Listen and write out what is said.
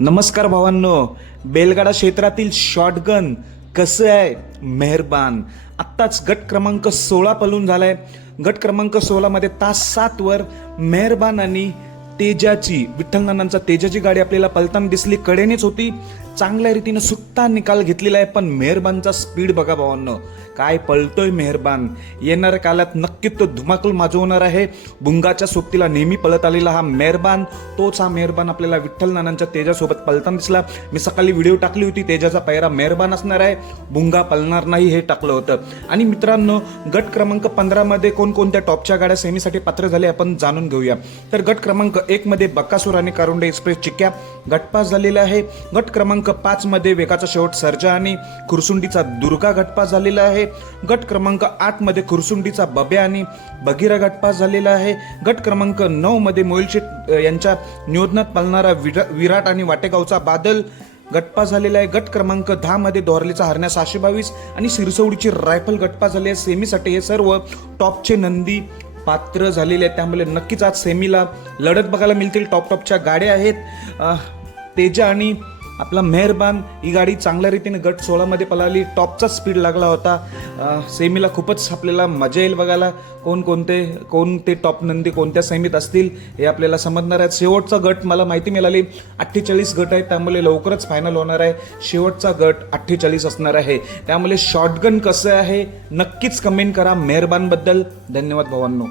नमस्कार भावांनो. बेलगाडा क्षेत्रातील शॉटगन कसं आहे? मेहरबान. आत्ताच गट क्रमांक सोळा पलून झालाय. गट क्रमांक सोळामध्ये तास सातवर मेहरबान आणि तेजाची विठ्ठल नानांचा तेजाची गाडी आपल्याला पलताना दिसली. कडेनेच होती. चांगल्या रीतीनं सुट्टा निकाल घेतलेला आहे पण मेहरबानचा स्पीड बघा भावांनो. काय पळतोय मेहरबान. येणाऱ्या काळात नक्कीच तो धुमाकूल माजवणार आहे. भुंगाच्या सोबतीला नेहमी पळत आलेला हा मेहरबान तोच हा मेहरबान आपल्याला विठ्ठल नानांच्या तेजासोबत पळताना दिसला. मी सकाळी व्हिडिओ टाकली होती तेजाचा पैरा मेहरबान असणार आहे. भुंगा पळणार नाही हे टाकलं होतं. आणि मित्रांनो गट क्रमांक पंधरामध्ये कोणकोणत्या टॉपच्या गाड्या सेमीसाठी पात्र झाले आपण जाणून घेऊया. तर गट क्रमांक एकमध्ये बक्कासूर आणि कारुंडे एक्सप्रेस चिक्या गटपास झालेला आहे. गट क्रमांक पाचमध्ये वेगाचा वेकाचा शेवट सर्जा आणि खुरसुंडीचा दुर्गा गटपास झालेला आहे. गट क्रमांक आठमध्ये खुरसुंडीचा बब्या आणि बगिरा गटपास झालेला आहे. गट क्रमांक नऊमध्ये मोहिलशेठ यांच्या नियोजनात पालणारा विरा- विराट आणि वाटेगावचा बादल गटपास झालेला आहे. गट क्रमांक दहामध्ये मध्ये हरण्या सहाशे बावीस आणि सिरसवडीची रायफल गटपास झाली आहे. सेमीसाठी हे सर्व टॉपचे नंदी पात्र झालेले आहेत. त्यामुळे नक्कीच आज सेमीला लढत बघायला मिळतील. टॉप टॉपच्या गाड्या आहेत. तेजा आणि आपला मेहरबान ही गाडी चांगल्या रीतीने गट सोळामध्ये पळाली. टॉपचा स्पीड लागला होता. सेमीला खूपच आपल्याला मजा येईल बघायला. कोण कोणते कोणते टॉप नंदी कोणत्या सेमीत असतील हे आपल्याला समजणार आहेत. शेवटचा गट मला माहिती मिळाली. अठ्ठेचाळीस गट आहे त्यामुळे लवकरच फायनल होणार आहे. शेवटचा गट अठ्ठेचाळीस असणार आहे. त्यामुळे शॉटगन कसं आहे? नक्कीच कमेंट करा. मेहरबानबद्दल धन्यवाद भावांनो.